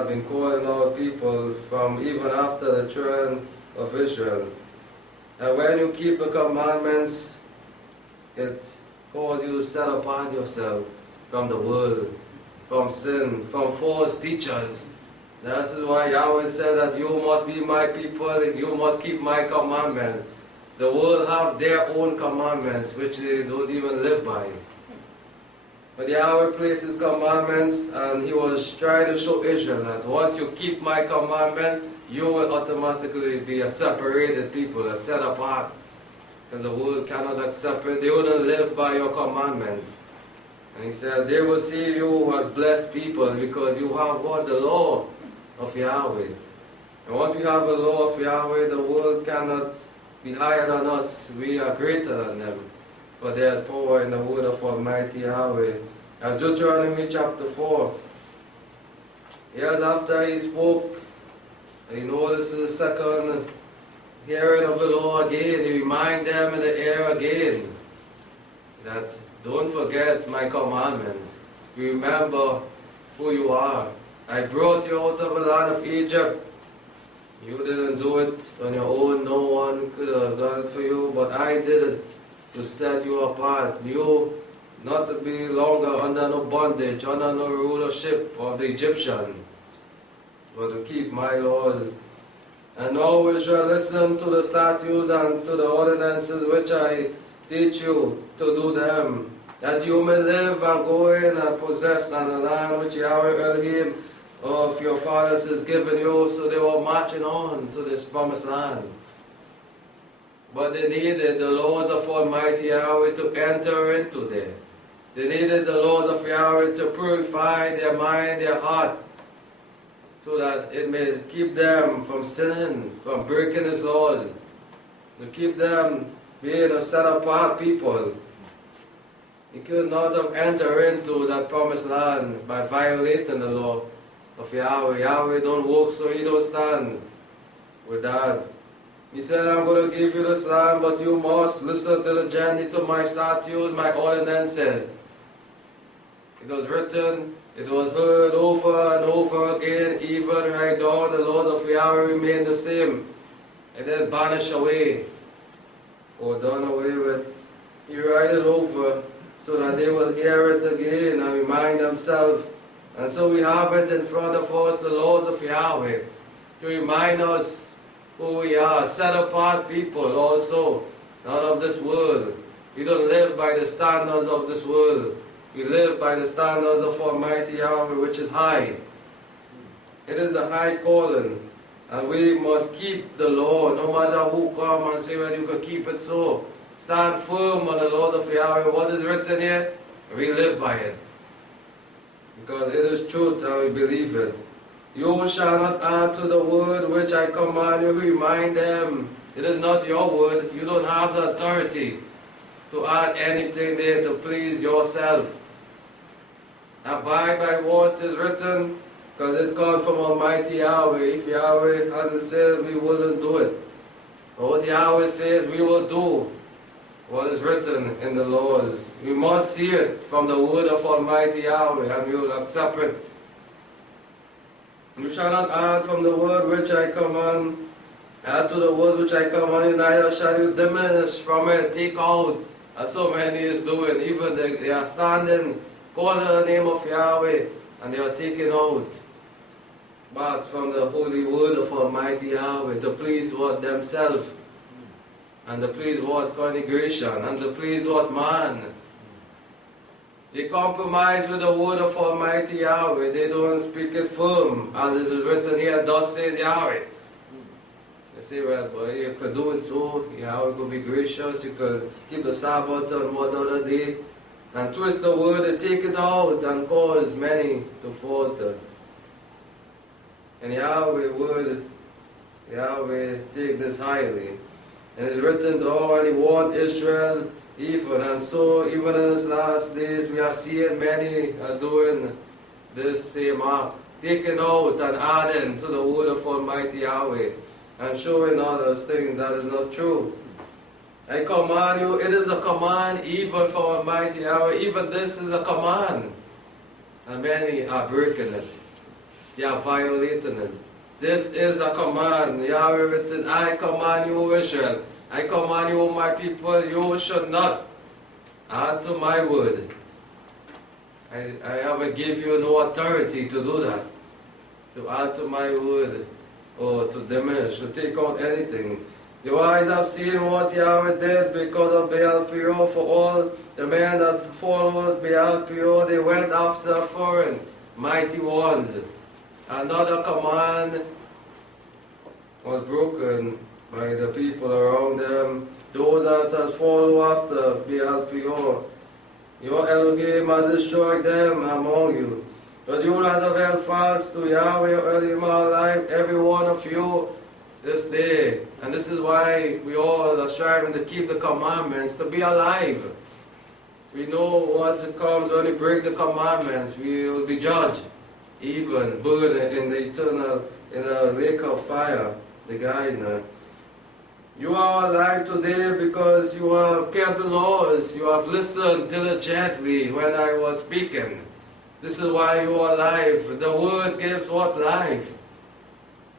had been calling out people from even after the children of Israel. And when you keep the commandments, it causes you to set apart yourself from the world, from sin, from false teachers. That is why Yahweh said that you must be my people, you must keep my commandments. The world have their own commandments, which they don't even live by. But Yahweh placed His commandments, and He was trying to show Israel that once you keep my commandment, you will automatically be a separated people, a set apart. Because the world cannot accept it. They wouldn't live by your commandments. And He said, they will see you as blessed people because you have what? The law of Yahweh. And once we have the law of Yahweh, the world cannot be higher than us. We are greater than them. For there is power in the word of Almighty Yahweh. As Deuteronomy chapter 4. Years after He spoke, He noticed the second hearing of the law again. He reminded them in the air again that don't forget my commandments. Remember who you are. I brought you out of the land of Egypt. You didn't do it on your own. No one could have done it for you, but I did it to set you apart. You not to be longer under no bondage, under no rulership of the Egyptian, but to keep my laws. And now we shall listen to the statutes and to the ordinances which I teach you to do them, that you may live and go in and possess on the land which Yahweh Elohim of your fathers has given you. So they were marching on to this promised land. But they needed the laws of Almighty Yahweh to enter into there. They needed the laws of Yahweh to purify their mind, their heart, so that it may keep them from sinning, from breaking His laws, to keep them being a set-apart people. He could not have entered into that promised land by violating the law of Yahweh. Yahweh don't walk, so He don't stand with that. He said, I'm going to give you this land, but you must listen diligently to my statutes, my ordinances. It was written, it was heard over and over again, even right down the laws of Yahweh remain the same. And then banished away, or done away with. He write it over so that they will hear it again and remind themselves. And so we have it in front of us, the laws of Yahweh, to remind us who we are, set apart people also, not of this world. We don't live by the standards of this world. We live by the standards of Almighty Yahweh, which is high. It is a high calling, and we must keep the law, no matter who come and say, well, you can keep it so. Stand firm on the laws of Yahweh. What is written here? We live by it. Because it is truth and we believe it. You shall not add to the word which I command you. Remind them. It is not your word. You don't have the authority to add anything there to please yourself. Abide by what is written, because it comes from Almighty Yahweh. If Yahweh hasn't said, we wouldn't do it. But what Yahweh says, we will do what is written in the laws. We must see it from the word of Almighty Yahweh, and we will accept it. You shall not add from the word which I command, add to the word which I command you, neither shall you diminish from it, take out, as so many is doing. Even they are standing, calling the name of Yahweh, and they are taking out parts from the holy word of Almighty Yahweh to please what themselves, and to please what congregation, and to please what man. They compromise with the word of Almighty Yahweh. They don't speak it firm, as it is written here, thus says Yahweh. They say, well, boy, you could do it so, Yahweh could be gracious, you could keep the Sabbath on what other day, and twist the word and take it out and cause many to falter. And Yahweh word, Yahweh take this highly. And it's written down, and He warned Israel even. And so, even in these last days, we are seeing many are doing this same act, taking out and adding to the word of Almighty Yahweh, and showing others things that is not true. I command you, it is a command even from Almighty Yahweh. Even this is a command. And many are breaking it. they are violating it. This is a command. Yahweh written, I command you, Israel. I command you, my people, you should not add to my word. I haven't give you no authority to do that, to add to my word, or to diminish, to take out anything. Your eyes have seen what Yahweh did because of Baal Peor. For all the men that followed Baal Peor, they went after the foreign mighty ones. Another command was broken by the people around them, those that had followed after Baal Peor. Your Elohim has destroyed them among you. But you that have held fast to Yahweh, your Elohim alive, every one of you, this day. And this is why we all are striving to keep the commandments, to be alive. We know what comes when we break the commandments. We will be judged, even burned in the eternal, in the lake of fire, the Gehenna. You are alive today because you have kept the laws. You have listened diligently when I was speaking. This is why you are alive. The word gives what? Life.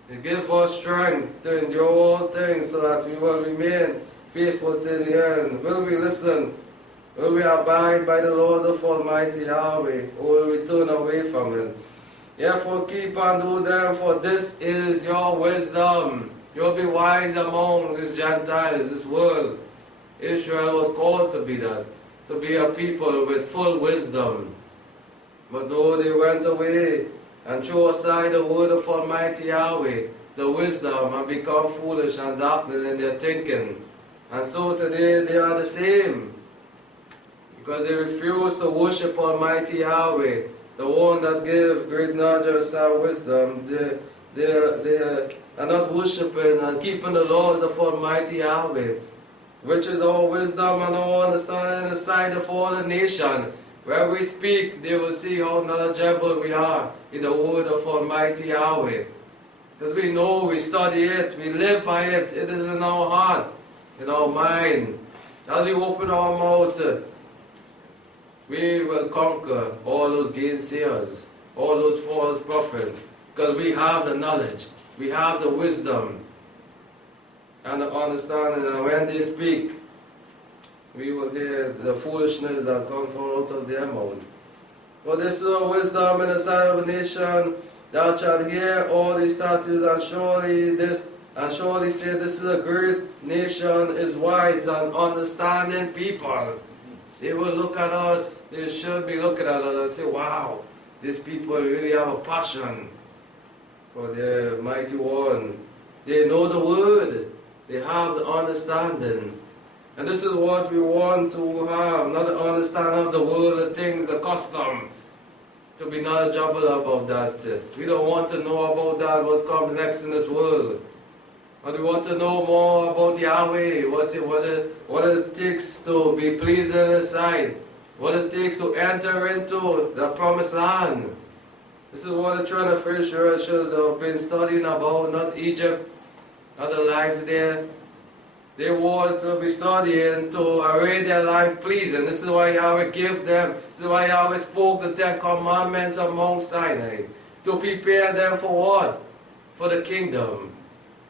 It gives us strength to endure all things so that we will remain faithful to the end. Will we listen? Will we abide by the laws of Almighty Yahweh? Or will we turn away from it? Therefore keep and do them, for this is your wisdom. You'll be wise among these Gentiles, this world. Israel was called to be that, to be a people with full wisdom. But no, they went away and threw aside the word of Almighty Yahweh, the wisdom, and become foolish and darkened in their thinking. And so today they are the same, because they refuse to worship Almighty Yahweh, the one that gives great knowledge and wisdom. They are not worshiping and keeping the laws of Almighty Yahweh, which is our wisdom and our understanding in the sight of all the nation. Where we speak, they will see how knowledgeable we are in the word of Almighty Yahweh. Because we know, we study it, we live by it. It is in our heart, in our mind. As we open our mouth, we will conquer all those gainsayers, all those false prophets. Because we have the knowledge, we have the wisdom, and the understanding. And when they speak, we will hear the foolishness that comes out of their mouth. For this is a wisdom in the sight of a nation. Thou shalt hear all these statutes, and surely say, this is a great nation, is wise and understanding people. They will look at us, they should be looking at us and say, wow, these people really have a passion for the mighty one. They know the word, they have the understanding. And this is what we want to have, not the understanding of the world, the things, the custom, to be knowledgeable about that. We don't want to know about that, what comes next in this world. But we want to know more about Yahweh, what it takes to be pleasing in His sight, what it takes to enter into the promised land. This is what the children of Israel should have been studying about, not Egypt, not the life there. They want to be studying to array their life pleasing. This is why Yahweh gave them, this is why Yahweh spoke the 10 commandments on Mount Sinai. To prepare them for what? For the kingdom.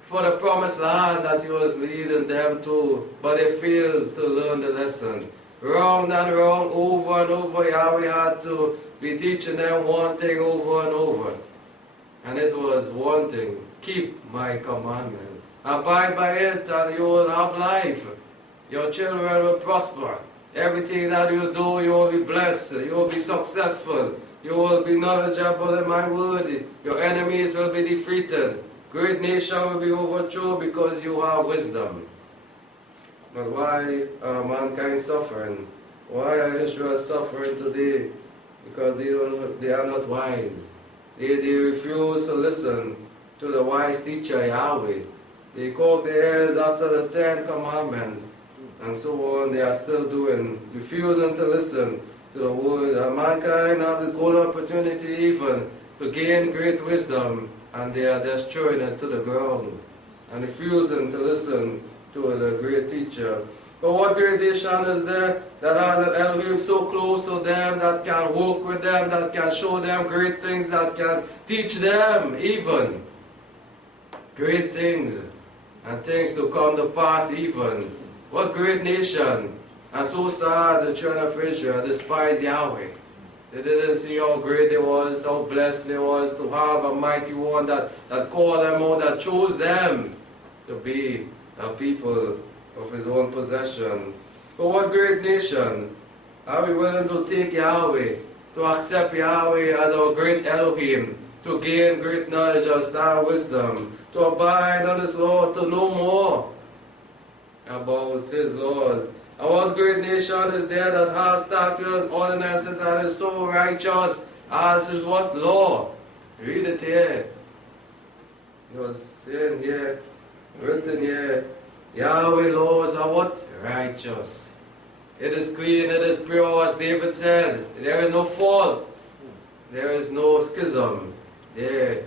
For the promised land that He was leading them to. But they failed to learn the lesson. Round and round, over and over, Yahweh had to be teaching them one thing over and over. And it was one thing: keep my commandment. Abide by it and you will have life. Your children will prosper. Everything that you do, you will be blessed. You will be successful. You will be knowledgeable in my word. Your enemies will be defeated. Great nation will be overthrown because you have wisdom. But why are mankind suffering? Why are Israel suffering today? Because they are not wise. They refuse to listen to the wise teacher Yahweh. They cock their ears after the 10 commandments, and so on. They are still doing, refusing to listen to the word. And mankind have this golden opportunity even to gain great wisdom, and they are just throwing it to the ground and refusing to listen to the great teacher. But what great nation is there that has an Elohim so close to them, that can work with them, that can show them great things, that can teach them even great things and things to come to pass even. What great nation. And so sad the children of Israel despised Yahweh. They didn't see how great they was, how blessed they was to have a mighty one that called them out, that chose them to be a people of his own possession. But what great nation are we willing to take Yahweh, to accept Yahweh as our great Elohim, to gain great knowledge and star wisdom, to abide on his law, to know more about his Lord. And what great nation is there that has statutes and ordinances that is so righteous as is what law? Read it here. It was saying here, written here, Yahweh laws are what? Righteous. It is clean, it is pure, as David said. There is no fault. There is no schism there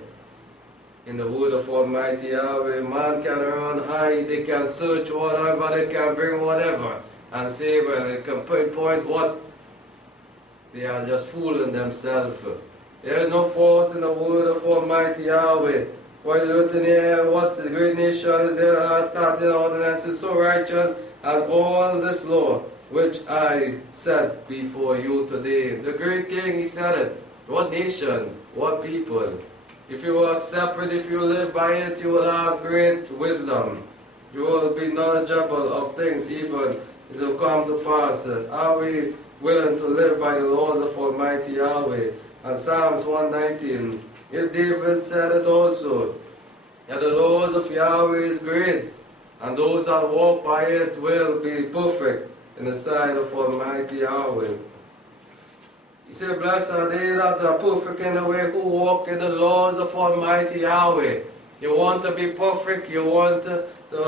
in the word of Almighty Yahweh. Man can run high, they can search whatever, they can bring whatever, and say, well, they can pinpoint what they are just fooling themselves. There is no fault in the word of Almighty Yahweh. What is written here, what the great nation is there that has started ordinances so righteous as all this law which I set before you today. The great king, he said it. What nation? What people? If you will accept it, if you live by it, you will have great wisdom. You will be knowledgeable of things even it will come to pass. Are we willing to live by the laws of Almighty Yahweh? And Psalms 119, if David said it also, that the laws of Yahweh is great, and those that walk by it will be perfect in the sight of Almighty Yahweh. He said, blessed are they that are perfect in the way, who walk in the laws of Almighty Yahweh. You want to be perfect, you want to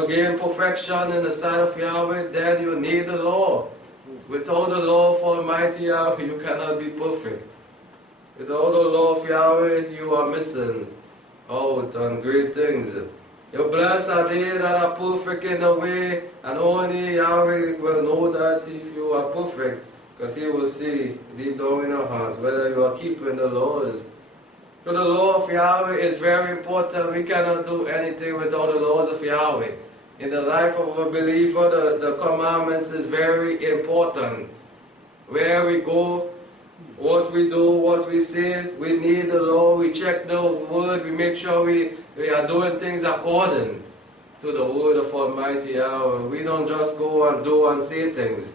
gain perfection in the sight of Yahweh, then you need the law. Without the law of Almighty Yahweh, you cannot be perfect. Without the law of Yahweh, you are missing out on great things. You're blessed are they that are perfect in the way, and only Yahweh will know that if you are perfect, because he will see deep down in your heart whether you are keeping the laws. So the law of Yahweh is very important. We cannot do anything without the laws of Yahweh. In the life of a believer, the commandments is very important. Where we go, what we do, what we say, we need the law. We check the word. We make sure we are doing things according to the word of Almighty Yahweh. We don't just go and do and say things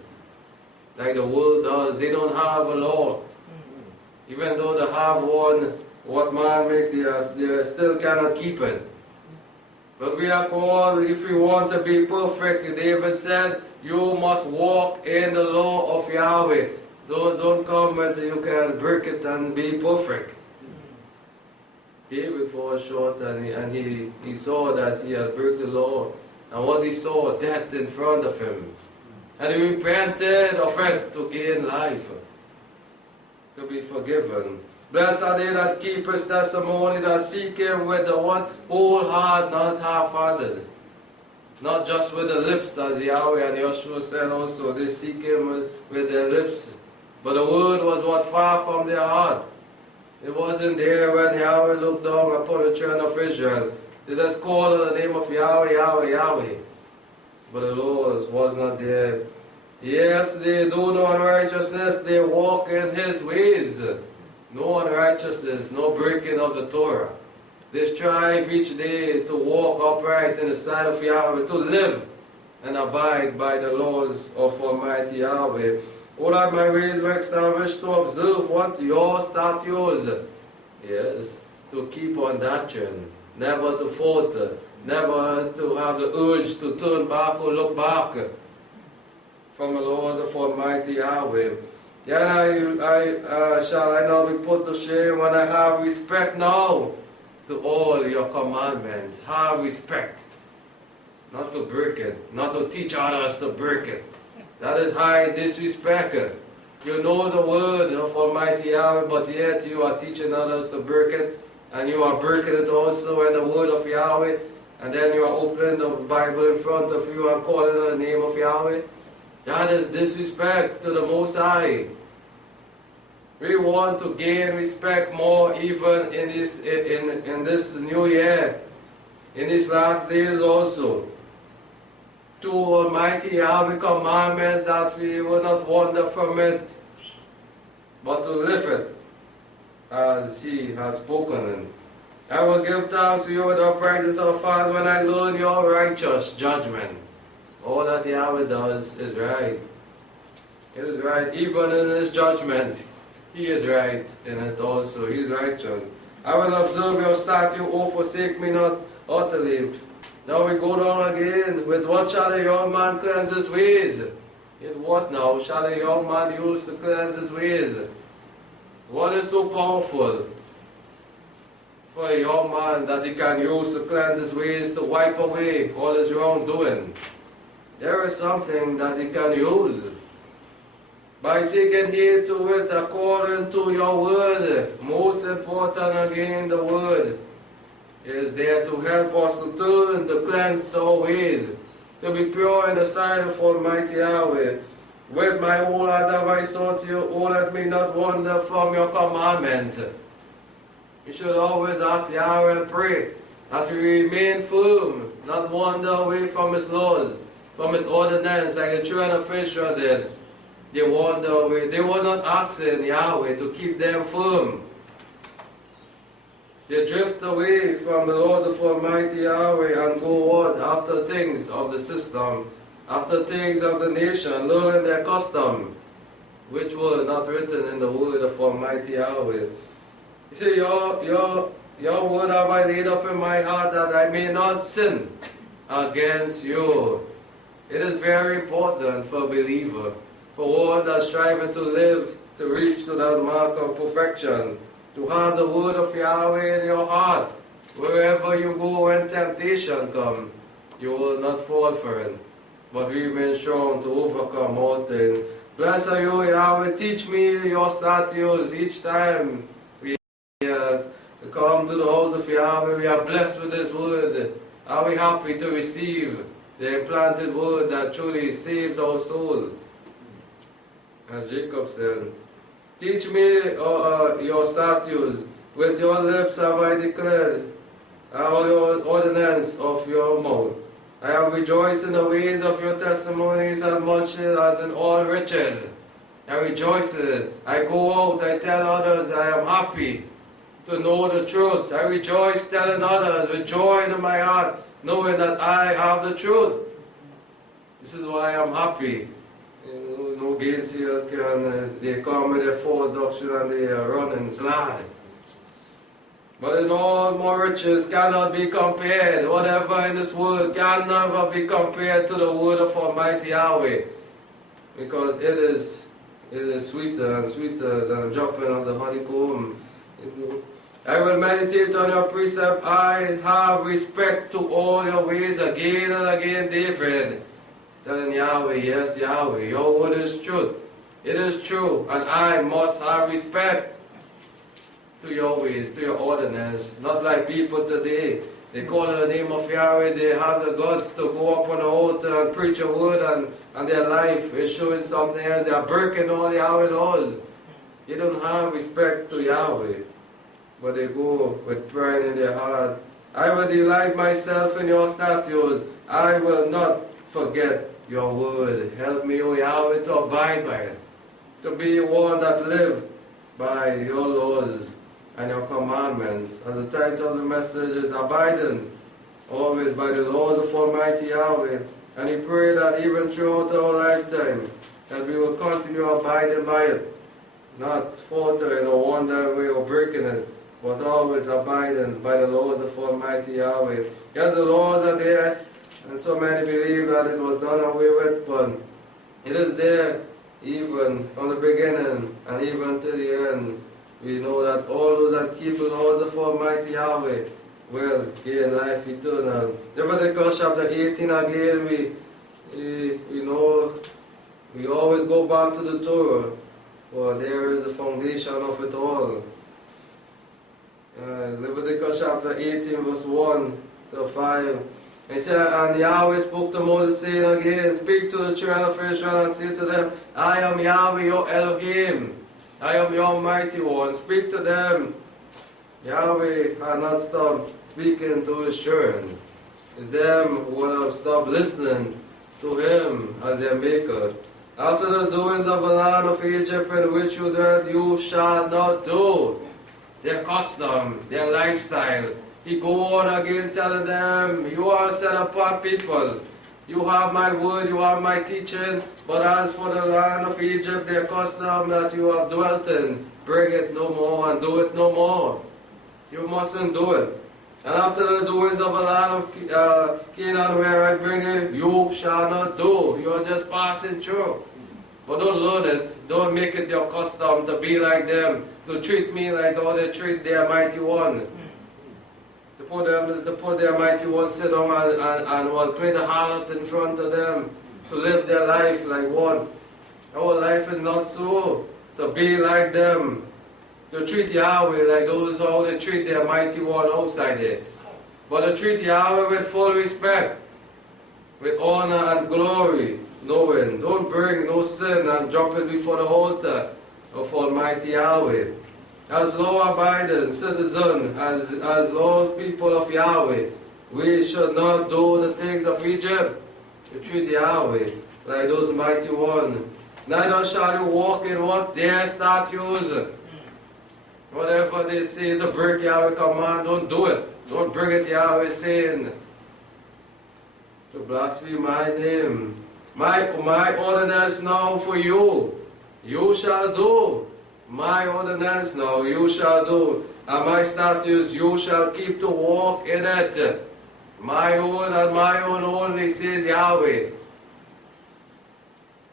like the world does. They don't have a law. Even though they have one, what man make, they still cannot keep it. But we are called, if we want to be perfect, David said, you must walk in the law of Yahweh. Don't come until you can break it and be perfect. David fall short, and he saw that he had broken the law. And what he saw, death in front of him. And he repented of it to gain life, to be forgiven. Blessed are they that keep his testimony, that seek him with the one whole heart, not half-hearted. Not just with the lips, as Yahweh and Yeshua said also. They seek him with their lips. But the word was what far from their heart. It wasn't there when Yahweh looked down upon the children of Israel. They just called on the name of Yahweh, Yahweh, Yahweh. But the laws was not there. Yes, they do no unrighteousness, they walk in his ways. No unrighteousness, no breaking of the Torah. They strive each day to walk upright in the sight of Yahweh, to live and abide by the laws of Almighty Yahweh. O that my ways were established, to observe what? Your statutes. Yes, to keep on doctrine, never to falter, never to have the urge to turn back or look back from the laws of Almighty Yahweh. Then shall I not be put to shame when I have respect now to all your commandments. Have respect. Not to break it, not to teach others to break it. That is high disrespect. You know the word of Almighty Yahweh, but yet you are teaching others to break it, and you are breaking it also in the word of Yahweh, and then you are opening the Bible in front of you and calling on the name of Yahweh. That is disrespect to the Most High. We want to gain respect more even in this new year, in these last days also. To Almighty Yahweh commandments that we will not wander from it, but to live it as He has spoken. I will give thanks to you with the practice of Father when I learn your righteous judgment. All that Yahweh does is right. It is right. Even in His judgment, He is right in it also. He is righteous. I will observe your statute, O forsake me not utterly. Now we go down again. With what shall a young man cleanse his ways? In what now shall a young man use to cleanse his ways? What is so powerful for a young man that he can use to cleanse his ways, to wipe away all his wrongdoing? There is something that he can use. By taking heed to it according to your word. Most important again, the word is there to help us to turn, to cleanse our ways, to be pure in the sight of Almighty Yahweh. With my whole heart have I sought you, O let me not wander from your commandments. You should always ask Yahweh and pray that we remain firm, not wander away from His laws, from His ordinance, like the children of Israel did. They wander away. They were not asking Yahweh to keep them firm. They drift away from the Lord of Almighty Yahweh and go on after things of the system, after things of the nation, learning their custom, which were not written in the word of Almighty Yahweh. You see, your word have I laid up in my heart that I may not sin against you. It is very important for a believer, for one that's striving to live, to reach to that mark of perfection, to have the word of Yahweh in your heart. Wherever you go when temptation comes, you will not fall for it, but remain strong to overcome all things. Bless you, Yahweh. Teach me your statutes each time we come to the house of Yahweh. We are blessed with this word. Are we happy to receive the implanted word that truly saves our soul? As Jacob said, teach me your statutes. With your lips have I declared all your ordinance of your mouth. I have rejoiced in the ways of your testimonies as much as in all riches. I rejoice in it. I go out, I tell others I am happy to know the truth. I rejoice telling others with joy in my heart, knowing that I have the truth. This is why I'm happy. No gainsayers can, they come with their false doctrine and they are running glad. But in all more riches cannot be compared. Whatever in this world can never be compared to the word of Almighty Yahweh. Because it is sweeter and sweeter than dropping of the honeycomb. I will meditate on your precept. I have respect to all your ways. Again and again, David telling Yahweh, yes, Yahweh, your word is truth. It is true, and I must have respect to your ways, to your ordinance. Not like people today. They call on the name of Yahweh, they have the guts to go up on the altar and preach a word, and their life is showing something else. They are breaking all Yahweh laws. They don't have respect to Yahweh, but they go with pride in their heart. I will delight myself in your statutes. I will not forget your word. Help me, O Yahweh, to abide by it, to be one that live by your laws and your commandments. As the title of the message is abiding always by the laws of Almighty Yahweh. And he prayed that even throughout our lifetime, that we will continue abiding by it, not faltering or wandering away or breaking it, but always abiding by the laws of Almighty Yahweh. Yes, the laws are there, and so many believe that it was done away with, but it is there even from the beginning and even to the end. We know that all those that keep the laws of Almighty Yahweh will gain life eternal. Leviticus chapter 18 again, we know we always go back to the Torah, for there is the foundation of it all. Leviticus chapter 18 verse 1 to 5. He said, and Yahweh spoke to Moses, saying again, speak to the children of Israel and say to them, I am Yahweh your Elohim. I am your mighty one. Speak to them. Yahweh had not stopped speaking to his children. It's them who would have stopped listening to him as their maker. After the doings of the land of Egypt in which you dwelt, you shall not do. Their custom, their lifestyle. He go on again telling them, you are set apart people. You have my word, you have my teaching. But as for the land of Egypt, their custom that you have dwelt in, bring it no more and do it no more. You mustn't do it. And after the doings of the land of Canaan where I bring you, you shall not do. You are just passing through. But don't learn it. Don't make it your custom to be like them. To treat me like how they treat their mighty one. To put their mighty one sit down and play the harlot in front of them. To live their life like what? Our life is not so. To be like them. To treat Yahweh like those how they treat their mighty one outside there. But to treat Yahweh with full respect, with honor and glory, knowing, don't bring no sin and drop it before the altar of Almighty Yahweh. As law-abiding citizens, as law people of Yahweh, we should not do the things of Egypt. To treat Yahweh like those mighty ones. Neither shall you walk in what their statutes. Whatever they say to break Yahweh's command, don't do it. Don't bring it Yahweh saying to blaspheme my name. My ordinance now for you, you shall do. My ordinance now you shall do. And my statutes you shall keep to walk in it. My own and my own only, says Yahweh.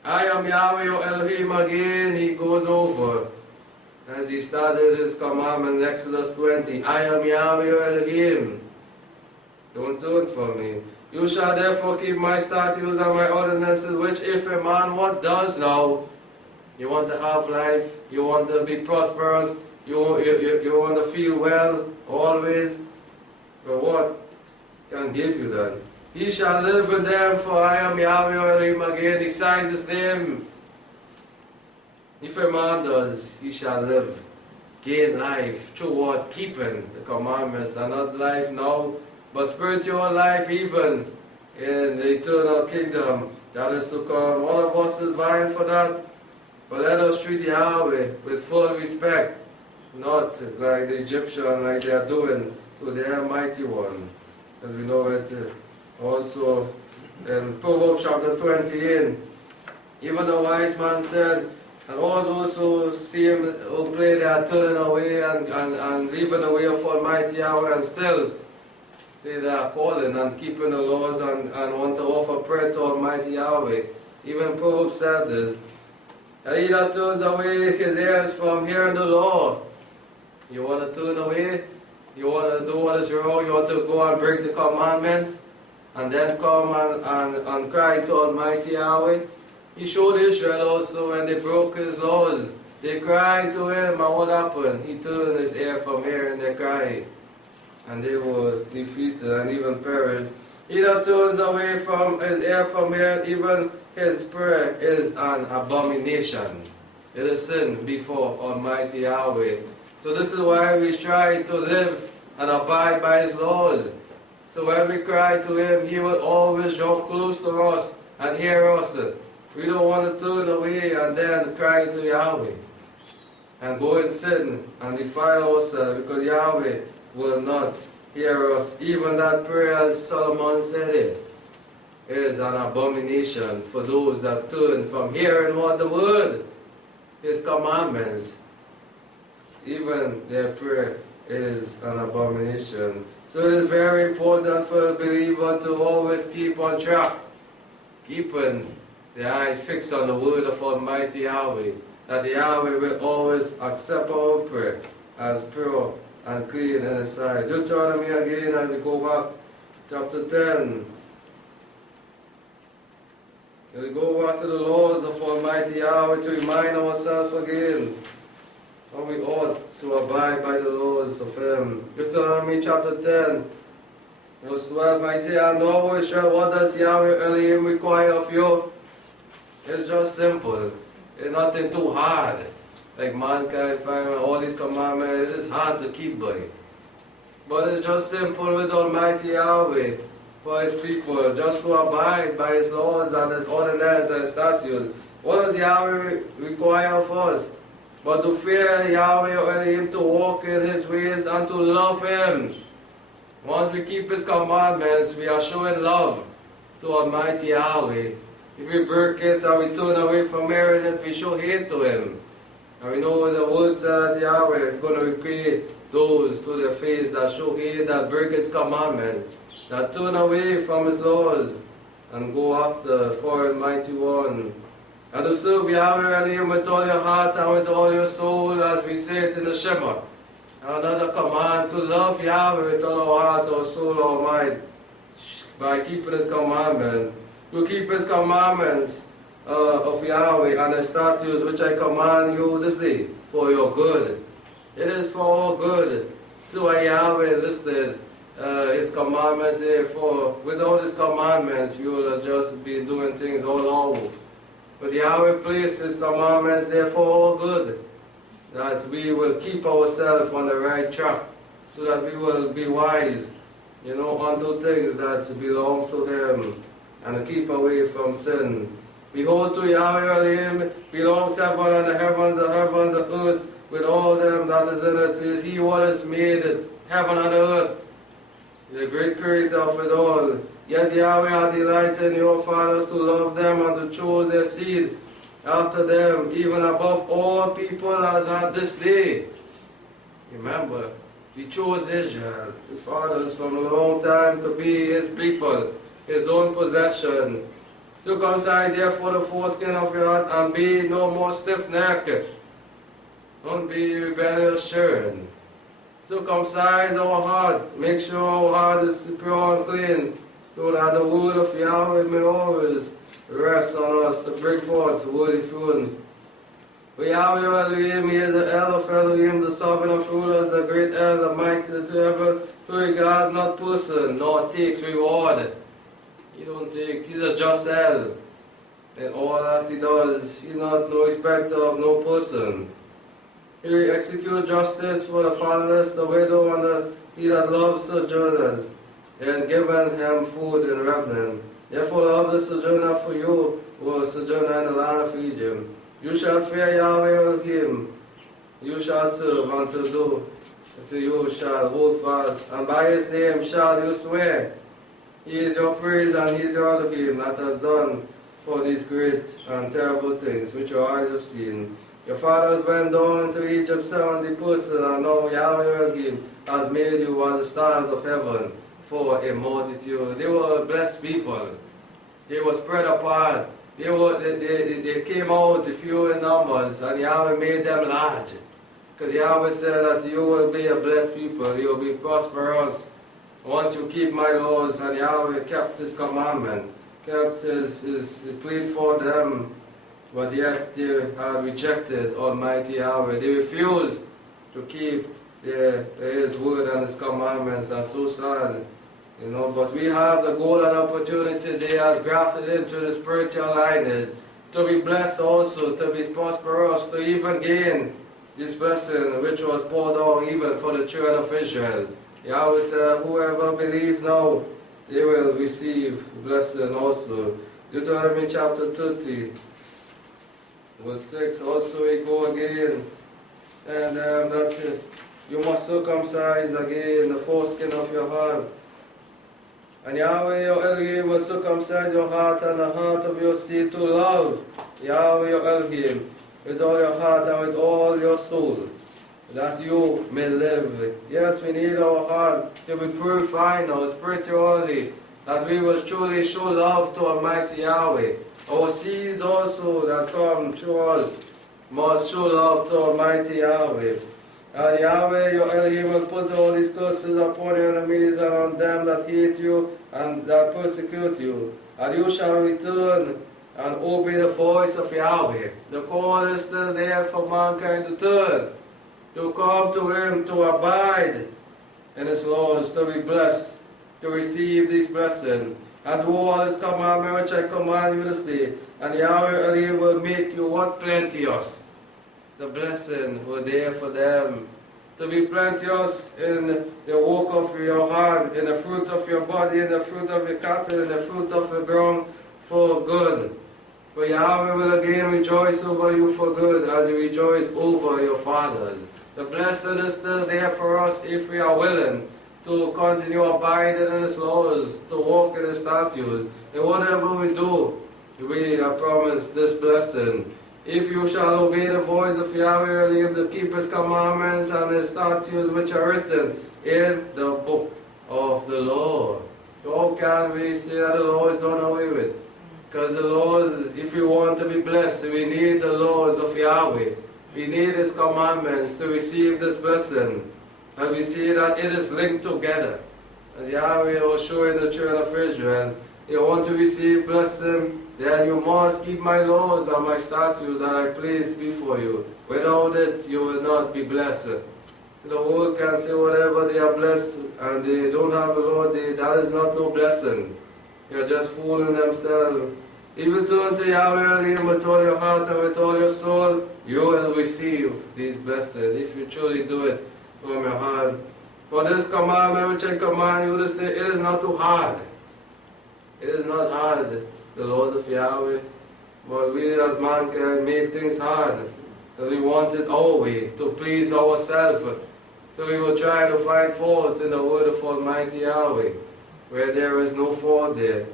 I am Yahweh your Elohim again, he goes over. As he started his commandment in Exodus 20, I am Yahweh your Elohim. Don't do it for me. You shall therefore keep my statutes and my ordinances, which if a man what does now, you want to have life, you want to be prosperous, you want to feel well always, but what can give you that? He shall live with them, for I am Yahweh your Elohim again. He signs his name. If a man does, he shall live, gain life through what? Keeping the commandments, and not life now, but spiritual life even in the eternal kingdom that is to come. All of us is vying for that, but let us treat Yahweh with full respect, not like the Egyptian, like they are doing to their mighty one. And we know it also in Proverbs chapter 28, even the wise man said, and all those who see him, who play, they are turning away and leaving the way of Almighty Yahweh, and still say they are calling and keeping the laws and want to offer prayer to Almighty Yahweh. Even Proverbs said this. And he that turns away his ears from hearing the law. You want to turn away? You want to do what is wrong? You want to go and break the commandments? And then come and cry to Almighty Yahweh? He showed Israel also when they broke his laws. They cried to him, and what happened? He turned his ear from hearing their cry. And they were defeated and even perished. He that turns away from his ear from hearing, even his prayer is an abomination. It is sin before Almighty Yahweh. So this is why we try to live and abide by his laws. So when we cry to him, he will always draw close to us and hear us. We don't want to turn away and then cry to Yahweh and go in sin and defile ourselves, because Yahweh will not hear us. Even that prayer, as Solomon said it, is an abomination for those that turn from hearing what the word, his commandments. Even their prayer is an abomination. So it is very important for a believer to always keep on track, keeping the eyes fixed on the word of Almighty Yahweh, that Yahweh will always accept our prayer as pure and clean in his sight. Deuteronomy again, as you go back, chapter 10. We go back to the laws of Almighty Yahweh to remind ourselves again how we ought to abide by the laws of him. Deuteronomy chapter 10, Verse 12, I say, I know Israel, what does Yahweh Elohim require of you? It's just simple. It's nothing too hard. Like mankind find all these commandments, it's hard to keep by. But it's just simple with Almighty Yahweh for His people, just to abide by His laws and His ordinances and statutes. What does Yahweh require of us? But to fear Yahweh Elohim, to walk in His ways and to love Him. Once we keep His commandments, we are showing love to Almighty Yahweh. If we break it and we turn away from hearing it, we show hate to Him. And we know the word said that Yahweh is going to repay those to their face that show hate, that break His commandment, that turn away from His laws and go after for Almighty One. And to serve Yahweh Elohim with all your heart and with all your soul, as we say it in the Shema. Another command, to love Yahweh with all our heart, our soul, our mind, by keeping His commandment. To keep His commandments of Yahweh and His statutes, which I command you this day, for your good. It is for all good. So why Yahweh listed His commandments there, for without His commandments, you will just be doing things all over. But Yahweh placed His commandments there for all good, that we will keep ourselves on the right track, so that we will be wise, unto things that belong to Him, and keep away from sin. Behold, to Yahweh Elohim belongs heaven and the heavens and earth, with all them that is in it. It is He what has made it, heaven and earth, the great creator of it all. Yet Yahweh had delighted in your fathers to love them and to choose their seed after them, even above all people as at this day. Remember, He chose Israel, the fathers from a long time, to be His people, His own possession. Circumcise therefore the foreskin of your heart, and be no more stiff-necked. Don't be rebellious children. Circumcise our heart, make sure our heart is pure and clean, so that the word of Yahweh may always rest on us to bring forth worthy fruit. For Yahweh Elohim, He is the El of Elohim, the sovereign of rulers, the great El, the mighty to ever, who regards not person, nor takes reward. He don't take, He's a just El. In all that He does, He's not no respecter of no person. He executes justice for the fatherless, the widow, and he that loves sojourners. He has given him food in Lebanon. Therefore love the sojourner, for you who are sojourner in the land of Egypt. You shall fear Yahweh Elohim. You shall serve until you shall hold fast, and by His name shall you swear. He is your praise, and He is your Elohim, that has done for these great and terrible things which your eyes have seen. Your fathers went down into Egypt 70 persons, and now Yahweh Elohim has made you as the stars of heaven for a multitude. They were blessed people. They were spread apart. They came out few in numbers, and Yahweh made them large. Because Yahweh said that you will be a blessed people, you will be prosperous once you keep my laws. And Yahweh kept His commandment, kept His plea for them, but yet they had rejected Almighty Yahweh. They refused to keep His word and His commandments. That's so sad. But we have the golden opportunity they has grafted into the spiritual lineage to be blessed also, to be prosperous, to even gain this blessing which was poured out even for the children of Israel. Yahweh said, whoever believes now, they will receive blessing also. Deuteronomy chapter 30, verse 6, also we go again, and that's it. You must circumcise again the foreskin of your heart. And Yahweh your Elohim will circumcise your heart and the heart of your seed to love Yahweh your Elohim with all your heart and with all your soul, that you may live. Yes, we need our heart to be purified now spiritually, that we will truly show love to Almighty Yahweh. Our seeds also that come to us must show love to Almighty Yahweh. And Yahweh your Elohim will put all these curses upon your enemies and on them that hate you and that persecute you. And you shall return and obey the voice of Yahweh. The call is still there for mankind to turn, to come to Him, to abide in His laws, to be blessed, to receive these blessings. And do all His commandment which I command you this day. And Yahweh Elohim will make you what? Plenteous. The blessing were there for them. To be plenteous in the work of your hand, in the fruit of your body, in the fruit of your cattle, in the fruit of the ground for good. For Yahweh will again rejoice over you for good, as He rejoiced over your fathers. The blessing is still there for us if we are willing to continue abiding in His laws, to walk in His statutes. In whatever we do, we are promised this blessing. If you shall obey the voice of Yahweh Elohim to keep His commandments and His statutes which are written in the book of the law. So how can we say that the law is done away with? Because the laws, if we want to be blessed, we need the laws of Yahweh. We need His commandments to receive this blessing. And we see that it is linked together. As Yahweh was showing the children of Israel, you want to receive blessing, then you must keep my laws and my statutes that I place before you. Without it, you will not be blessed. The world can say whatever they are blessed and they don't have the Lord, that is not no blessing. You're just fooling themselves. If you turn to Yahweh Elohim with all your heart and with all your soul, you will receive these blessings if you truly do it from your heart. For this commandment which I command you this day, it is not too hard. It is not hard, the laws of Yahweh. But we as man can make things hard. So we want it our way, to please ourselves. So we will try to find fault in the word of Almighty Yahweh, where there is no fault there.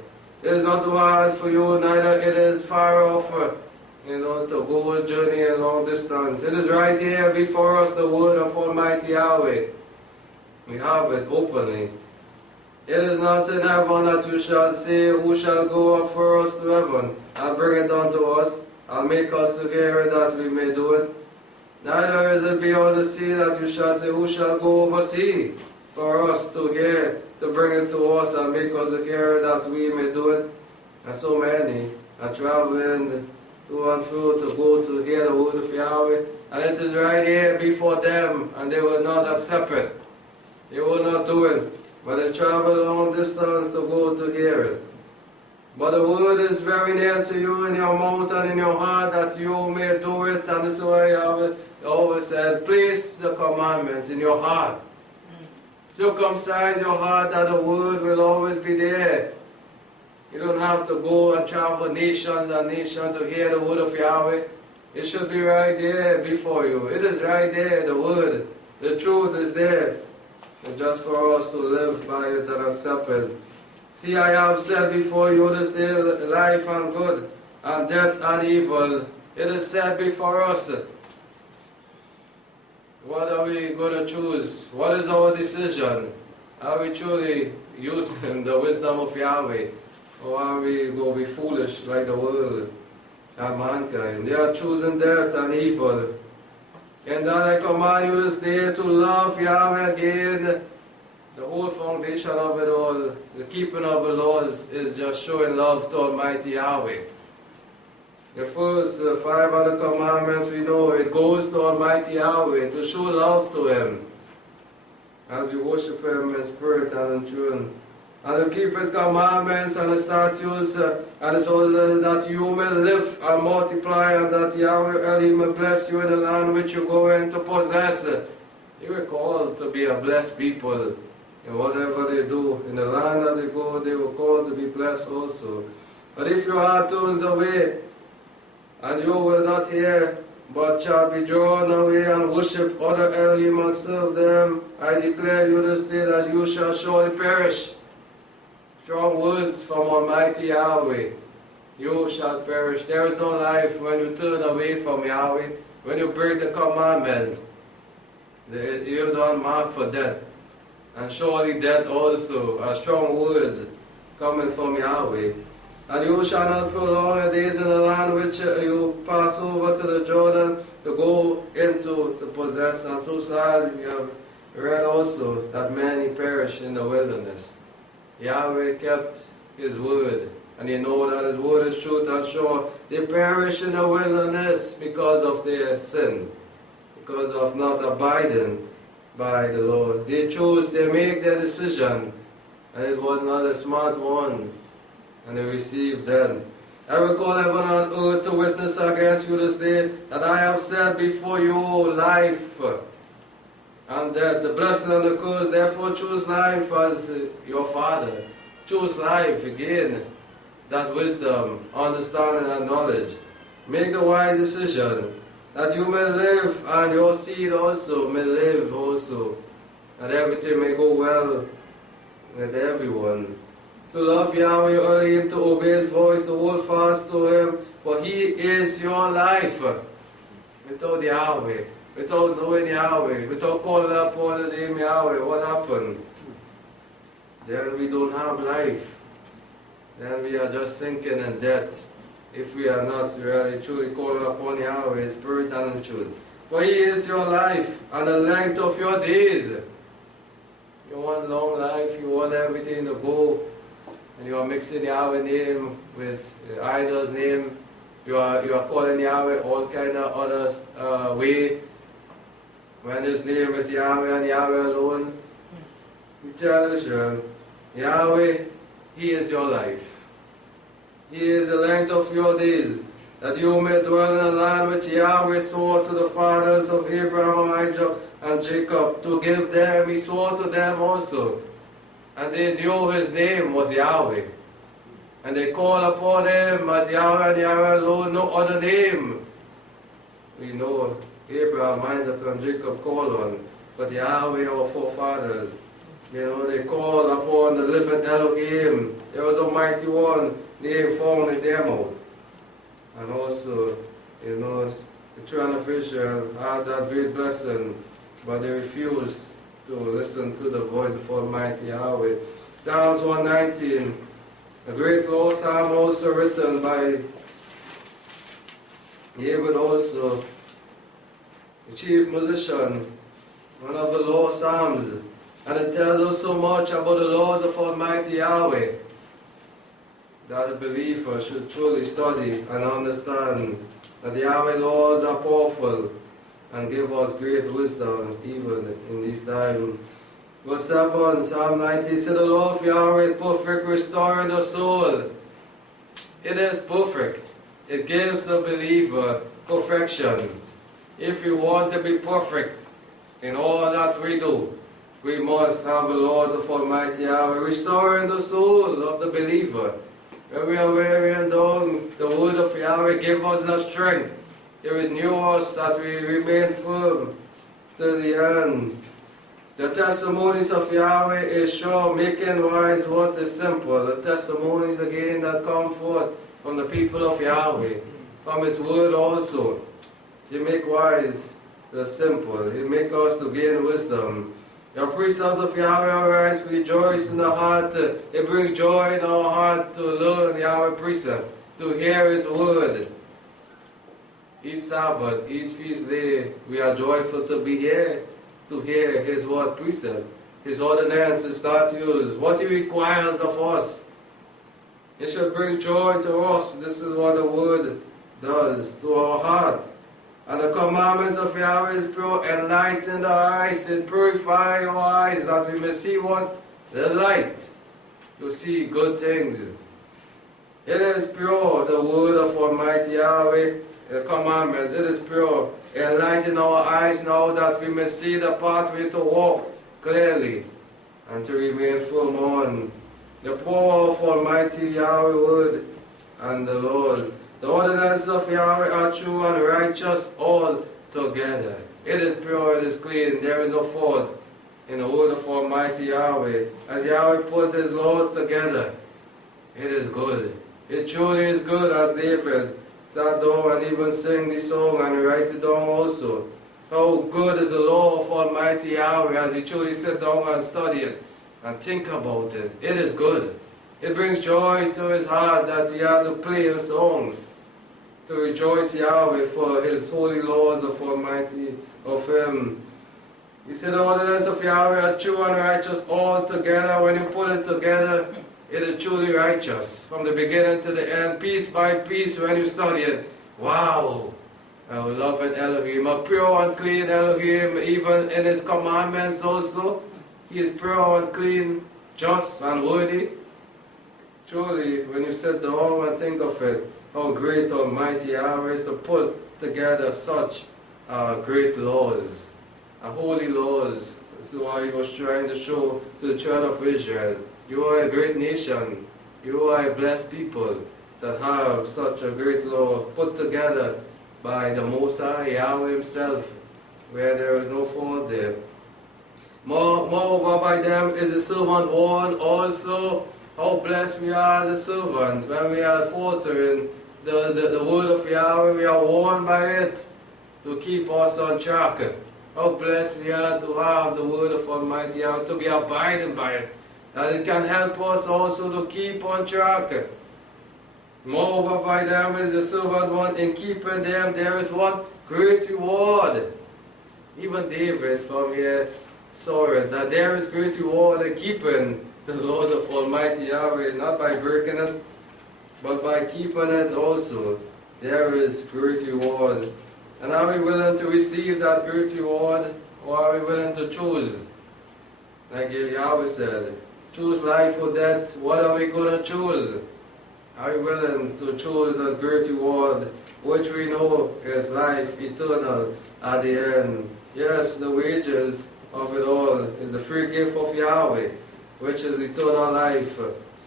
It is not too hard for you, neither it is far off, to go a journey a long distance. It is right here before us, the word of Almighty Yahweh. We have it openly. It is not in heaven that you shall say, who shall go up for us to heaven, and bring it unto us, and make us to hear it that we may do it. Neither is it beyond the sea that you shall say, who shall go over sea for us to hear, to bring it to us, and make us to hear it that we may do it. And so many are traveling to and fro to go to hear the word of Yahweh, and it is right here before them, and they will not accept it. They will not do it. But they travel a long distance to go to hear it. But the word is very near to you in your mouth and in your heart that you may do it. And this is why Yahweh always said, place the commandments in your heart. Circumcise your heart that the word will always be there. You don't have to go and travel nations and nations to hear the word of Yahweh. It should be right there before you. It is right there, the word. The truth is there. And just for us to live by it and accept it. See, I have said before you this day life and good, and death and evil. It is said before us. What are we going to choose? What is our decision? Are we truly using the wisdom of Yahweh? Or are we going to be foolish like the world and mankind? They are choosing death and evil. And then I command you this day to love Yahweh again. The whole foundation of it all, the keeping of the laws, is just showing love to Almighty Yahweh. The first 5 other commandments we know, it goes to Almighty Yahweh to show love to Him as we worship Him in spirit and in truth. And to keep His commandments and His statutes, and so that you may live and multiply, and that Yahweh Elohim may bless you in the land which you go in to possess. You were called to be a blessed people. In whatever they do, in the land that they go, they were called to be blessed also. But if your heart turns away, and you will not hear, but shall be drawn away and worship other Elohim and serve them, I declare you this day that you shall surely perish. Strong words from Almighty Yahweh. You shall perish. There is no life when you turn away from Yahweh, when you break the commandments. You don't mark for death. And surely death also are strong words coming from Yahweh. And you shall not prolong your days in the land which you pass over to the Jordan to go into to possess. And so sad, we have read also that many perish in the wilderness. Yahweh kept His word, and you know that His word is truth and sure. They perish in the wilderness because of their sin, because of not abiding by the Lord. They make their decision, and it was not a smart one, and they received them. I will call heaven and earth to witness against you this day, that I have set before you life and death, the blessing and the curse. Therefore choose life as your father. Choose life again, that wisdom, understanding, and knowledge. Make the wise decision, that you may live, and your seed also may live also, and everything may go well with everyone. To love Yahweh, honor Him, to obey His voice, to hold fast to Him, for He is your life. Without Yahweh, without knowing Yahweh, without calling upon the name Yahweh, what happened? Then we don't have life. Then we are just sinking in debt, if we are not really truly calling upon Yahweh in spirit and in truth. For He is your life and the length of your days. You want long life, you want everything to go, and you are mixing Yahweh's name with idol's name. You are calling Yahweh all kind of other way, when His name is Yahweh and Yahweh alone. We tell Israel, Yahweh, He is your life. He is the length of your days, that you may dwell in the land which Yahweh swore to the fathers of Abraham, Isaac, and Jacob, to give them. He swore to them also. And they knew His name was Yahweh. And they called upon Him as Yahweh and Yahweh alone, no other name. We know Abraham, Isaac, and Jacob called on, but Yahweh, our forefathers, they called upon the living Elohim. There was a mighty one name found in their mouth. And also, the children of Israel had that great blessing, but they refused to listen to the voice of Almighty Yahweh. Psalms 119, a great law psalm also written by David also, the chief musician, one of the law psalms. And it tells us so much about the laws of Almighty Yahweh, that a believer should truly study and understand that the Yahweh laws are powerful and give us great wisdom even in this time. Verse 7, Psalm 90 said, the law of Yahweh is perfect, restoring the soul. It is perfect. It gives the believer perfection. If we want to be perfect in all that we do, we must have the laws of Almighty Yahweh, restoring the soul of the believer. When we are weary and down, the word of Yahweh give us the strength. It renew us that we remain firm to the end. The testimonies of Yahweh is sure, making wise what is simple. The testimonies again that come forth from the people of Yahweh, from His word also. He make wise the simple. He make us to gain wisdom. The precepts of Yahweh arise, rejoice in the heart. It brings joy in our heart to learn Yahweh precept, to hear His word. Each Sabbath, each feast day, we are joyful to be here, to hear His word precept, His ordinance, His statutes, what He requires of us. It should bring joy to us. This is what the word does to our heart. And the commandments of Yahweh is pure, enlighten the eyes, and purify our eyes, that we may see what? The light, to see good things. It is pure, the word of Almighty Yahweh, the commandments. It is pure. Enlighten our eyes now, that we may see the pathway to walk clearly, and to remain firm on the power of Almighty Yahweh word and the Lord. The ordinances of Yahweh are true and righteous altogether. It is pure, it is clean, there is no fault in the word of Almighty Yahweh. As Yahweh put His laws together, it is good. It truly is good, as David sat down and even sang the song and write it down also. How good is the law of Almighty Yahweh, as he truly sat down and study it and think about it. It is good. It brings joy to his heart that he had to play a song to rejoice Yahweh for His holy laws of Almighty of Him. He said the ordinance of Yahweh are true and righteous altogether. When you put it together, it is truly righteous. From the beginning to the end, piece by piece, when you study it. Wow! Our loving Elohim, a pure and clean Elohim, even in His commandments also. He is pure and clean. just and worthy? Truly, when you sit down and think of it, how great Almighty Yahweh is to put together such great laws, holy laws. This is why he was trying to show to the children of Israel, you are a great nation, you are a blessed people that have such a great law put together by the Most High, Yahweh himself, where there is no fault there. Moreover, by them is the servant warned also. How blessed we are as a servant when we are faltering the word of Yahweh, we are warned by it to keep us on track. How blessed we are to have the word of Almighty Yahweh, to be abiding by it, that it can help us also to keep on track. Moreover, by them is the servant one, in keeping them there is what? Great reward. Even David from here saw it, that there is great reward in keeping the laws of Almighty Yahweh, not by breaking it, but by keeping it also. There is great reward. And are we willing to receive that great reward, or are we willing to choose? Like Yahweh said, choose life or death. What are we going to choose? Are we willing to choose that great reward, which we know is life eternal at the end? Yes, the wages of it all is the free gift of Yahweh, which is eternal life.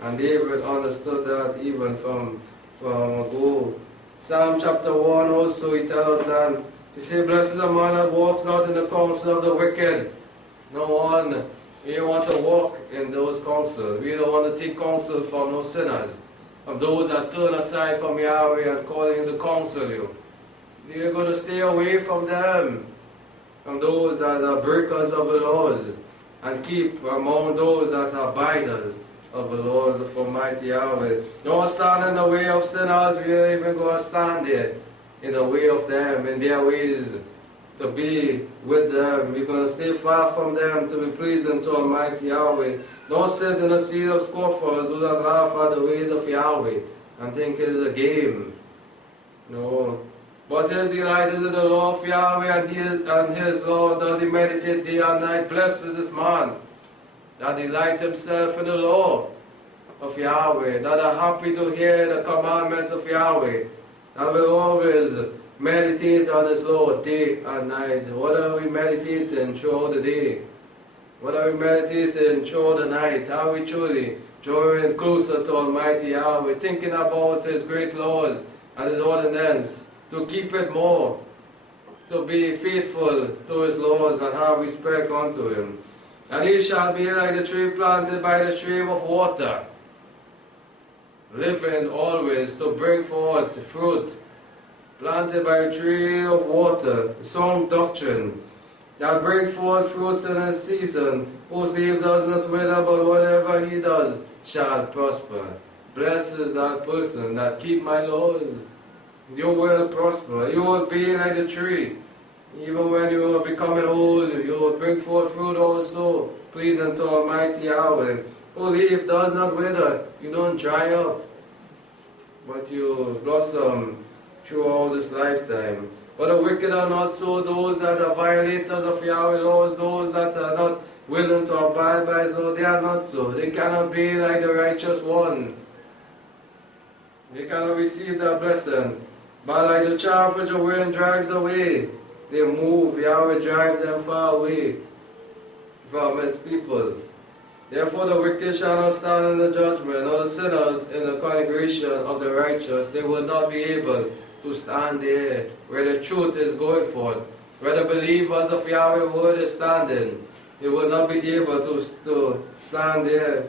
And David understood that even from ago. Psalm chapter 1 also, he tells us that, he said, blessed is the man that walks not in the counsel of the wicked. No one, we don't want to walk in those counsels. We don't want to take counsel from no sinners, from those that turn aside from Yahweh and calling to counsel you. You're going to stay away from them, from those that are breakers of the laws, and keep among those that are abiders of the laws of Almighty Yahweh. Don't stand in the way of sinners. We ain't even going to stand there in the way of them, in their ways, to be with them. We're going to stay far from them to be pleasing to Almighty Yahweh. Don't sit in the seat of scoffers who that laugh at the ways of Yahweh and think it is a game. No. But his delight is in the law of Yahweh, and his law does he meditate day and night. Blessed is this man that delight himself in the law of Yahweh, that are happy to hear the commandments of Yahweh, that will always meditate on his law day and night. What are we meditating throughout the day? What are we meditating throughout the night? Are we truly drawing closer to Almighty Yahweh, thinking about his great laws and his ordinance, to keep it more, to be faithful to his laws and have respect unto him? And he shall be like the tree planted by the stream of water, living always to bring forth fruit, planted by a tree of water, sound doctrine, that bring forth fruits in his season, whose leaf does not wither, but whatever he does shall prosper. Blessed is that person that keep my laws. You will prosper. You will be like the tree. Even when you are becoming old, you will bring forth fruit also, pleasing to Almighty Yahweh. Whose leaf does not wither, you don't dry up, but you blossom throughout this lifetime. But the wicked are not so, those that are violators of Yahweh laws, those that are not willing to abide by his law, they are not so. They cannot be like the righteous one. They cannot receive their blessing. But like the chaff which the wind drives away, they move. Yahweh drives them far away from his people. Therefore the wicked shall not stand in the judgment, nor the sinners in the congregation of the righteous. They will not be able to stand there where the truth is going forth, where the believers of Yahweh word is standing. They will not be able to stand there.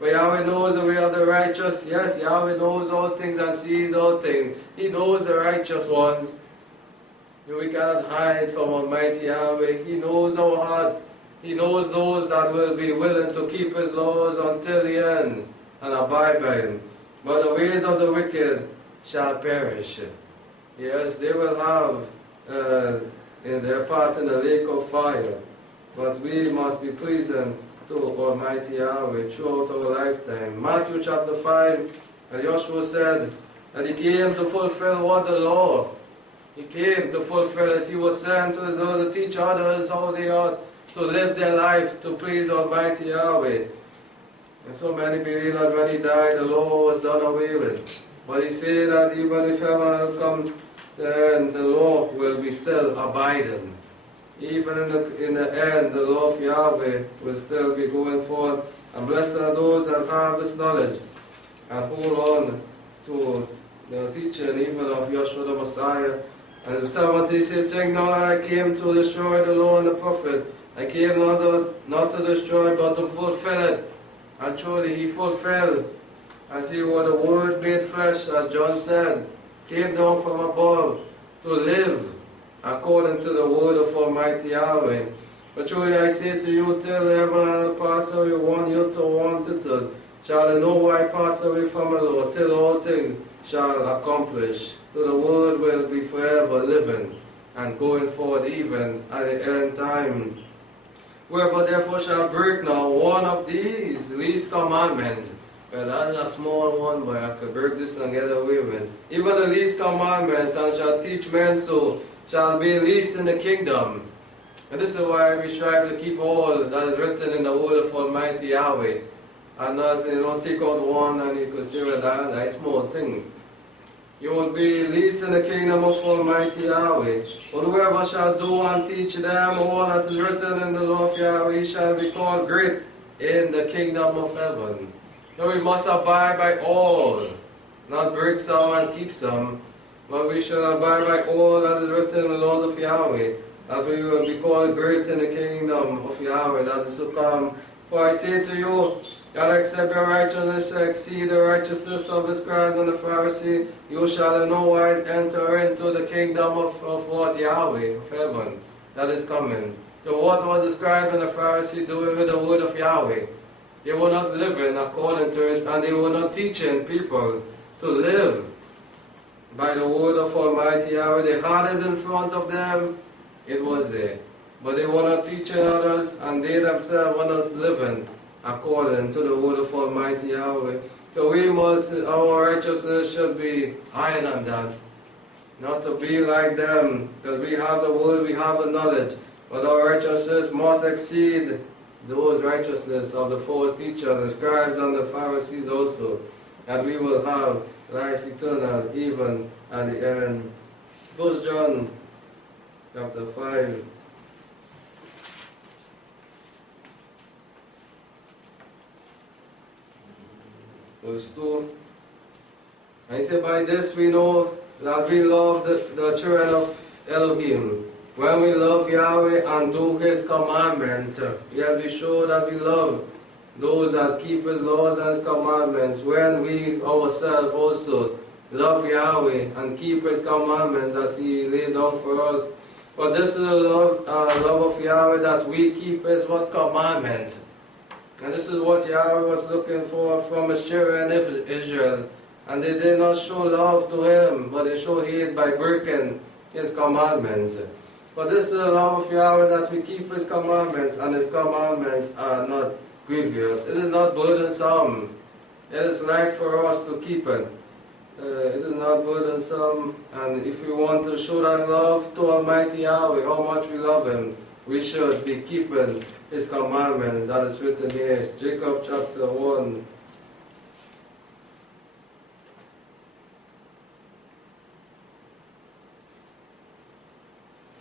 But Yahweh knows the way of the righteous. Yes, Yahweh knows all things and sees all things. He knows the righteous ones. We cannot hide from Almighty Yahweh. He knows our heart. He knows those that will be willing to keep his laws until the end and abide by him. But the ways of the wicked shall perish. Yes, they will have in their part in the lake of fire. But we must be pleasing to Almighty Yahweh throughout our lifetime. Matthew chapter 5, and Joshua said that he came to fulfill what the law. He came to fulfill it. He was sent to his to teach others how they ought to live their life to please Almighty Yahweh. And so many believe that when he died, the law was done away with. But he said that even if heaven will come, then the law will be still abiding. Even in the end, the law of Yahweh will still be going forth. And blessed are those that have this knowledge and hold on to the teaching even of Yeshua the Messiah. And the 70 said, think not that I came to destroy the law and the prophet. I came not to destroy, but to fulfill it. And truly he fulfilled, as he was the Word made flesh, as John said, came down from above to live according to the word of Almighty Yahweh. But truly I say to you, till heaven and earth pass away, one you to one to two, shall in no wise pass away from the Lord, till all things shall accomplish. So the word will be forever living and going forward even at the end time. Whoever therefore shall break now one of these least commandments, well, that's a small one, but I could break this and get away with it. Even the least commandments, and shall teach men so, shall be least in the kingdom. And this is why we strive to keep all that is written in the word of Almighty Yahweh. And not, take out one and you could say, well, that's a small thing. You will be least in the kingdom of Almighty Yahweh. But whoever shall do and teach them all that is written in the law of Yahweh, he shall be called great in the kingdom of heaven. So we must abide by all, not break some and keep some, but we shall abide by all that is written in the laws of Yahweh, that we will be called great in the kingdom of Yahweh that is to come. For I say to you, that except your righteousness shall exceed the righteousness of the scribe and the Pharisee, you shall in no wise enter into the kingdom of what? Yahweh, of heaven, that is coming. So what was the scribe and the Pharisee doing with the word of Yahweh? They were not living according to it, and they were not teaching people to live by the word of Almighty Yahweh. They had it in front of them, it was there. But they were not teaching others, and they themselves were not living according to the word of Almighty Yahweh. So we must, our righteousness should be higher than that. Not to be like them, because we have the word, we have the knowledge. But our righteousness must exceed those righteousness of the false teachers, the scribes and the Pharisees also. And we will have life eternal even at the end. 1 John chapter 5. Verse 2. And he said, by this we know that we love the children of Elohim. When we love Yahweh and do His commandments, we show that we love those that keep His laws and His commandments. When we ourselves also love Yahweh and keep His commandments that He laid down for us. But this is a love of Yahweh, that we keep His what? Commandments. And this is what Yahweh was looking for from His children Israel. And they did not show love to Him, but they show hate by breaking His commandments. But this is the love of Yahweh, that we keep His commandments, and His commandments are not grievous. It is not burdensome. It is right for us to keep it. It is not burdensome, and if we want to show that love to Almighty Yahweh, how much we love Him, we should be keeping His commandments that is written here. Jacob chapter 1.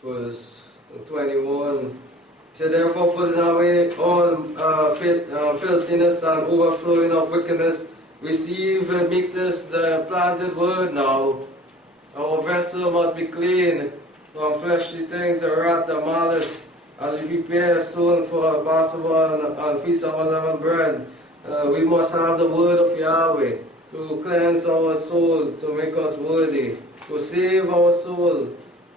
Verse 21. He said, therefore put away all filthiness and overflowing of wickedness. Receive meekness, the planted word now. Our vessel must be clean from fleshly things, the wrath, the malice, as we prepare soon for a Passover and feast of unleavened bread. We must have the word of Yahweh to cleanse our soul, to make us worthy, to save our soul.